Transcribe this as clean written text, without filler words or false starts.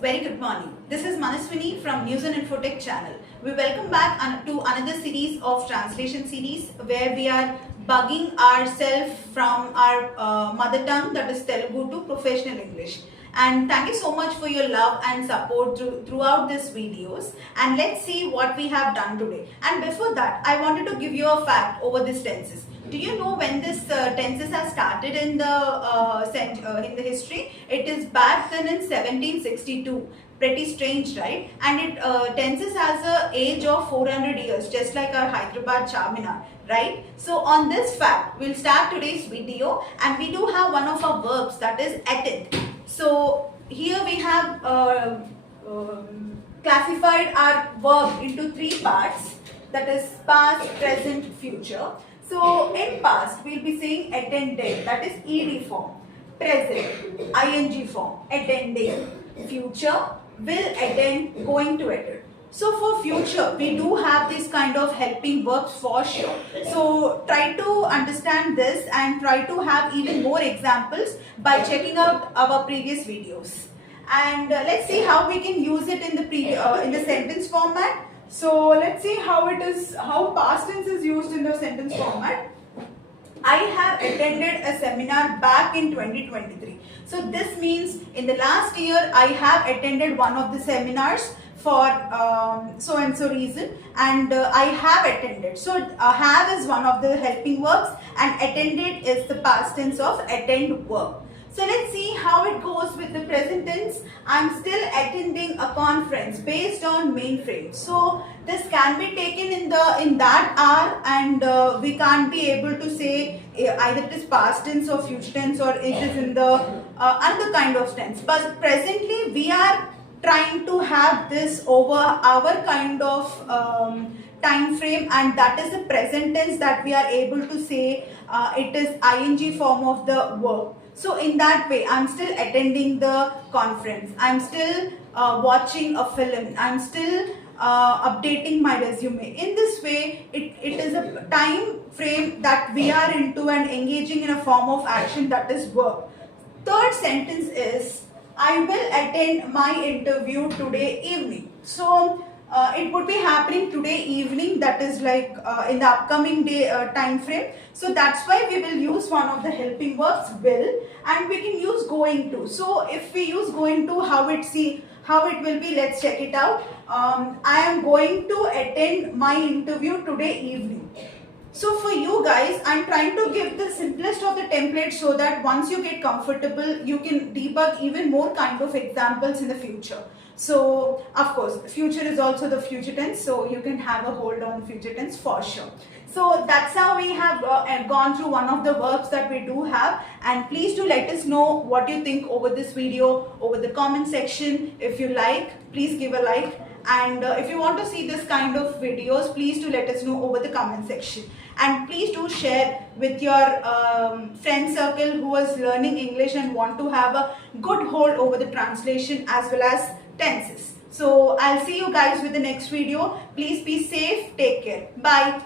very good morning. This is Manaswini from Newzeninfotech channel. We welcome back to another series of translation series where we are bugging ourselves from our mother tongue, that is Telugu, to professional English. And thank you so much for your love and support throughout these videos. And let's see what we have done today. And before that, I wanted to give you a fact over these tenses. Do you know when this tenses has started in the history? It is back then in 1762. Pretty strange, right? And it tenses has a age of 400 years, just like our Hyderabad Charminar, right? So on this fact, we'll start today's video, and we do have one of our verbs, that is attend. So here we have classified our verb into three parts, that is past, present, future. So in past, we'll be saying attended, that is ed form. Present, ing form, attending. Future, will attend, going to attend. So for future, we do have this kind of helping verbs for sure. So try to understand this and try to have even more examples by checking out our previous videos. And let's see how we can use it in the sentence format. So let's see how past tense is used in the sentence format. I have attended a seminar back in 2023. So this means in the last year I have attended one of the seminars for so and so reason, and I have attended. So have is one of the helping verbs and attended is the past tense of attend verb. So let's see how it goes with the present tense. I'm still attending a conference based on mainframe. So this can be taken in that hour, and we can't be able to say either it is past tense or future tense, or it is in the other kind of tense. But presently we are trying to have this over our kind of time frame, and that is the present tense that we are able to say it is ing form of the verb. So in that way, I'm still attending the conference, I'm still watching a film, I'm still updating my resume. In this way, it is a time frame that we are into and engaging in a form of action, that is verb. Third sentence is, I will attend my interview today evening. So it would be happening today evening, that is like in the upcoming day time frame. So that's why we will use one of the helping verbs, will, and we can use going to. So if we use going to, how it will be, let's check it out. I am going to attend my interview today evening. So for you guys, I'm trying to give the simplest of the templates so that once you get comfortable, you can debug even more kind of examples in the future. So of course, future is also the future tense, so you can have a hold on future tense for sure. So that's how we have gone through one of the verbs that we do have, and please do let us know what you think over this video, over the comment section. If you like, please give a like, and if you want to see this kind of videos, please do let us know over the comment section. And please do share with your friend circle who is learning English and want to have a good hold over the translation as well as tenses. So I'll see you guys with the next video. Please be safe. Take care. Bye.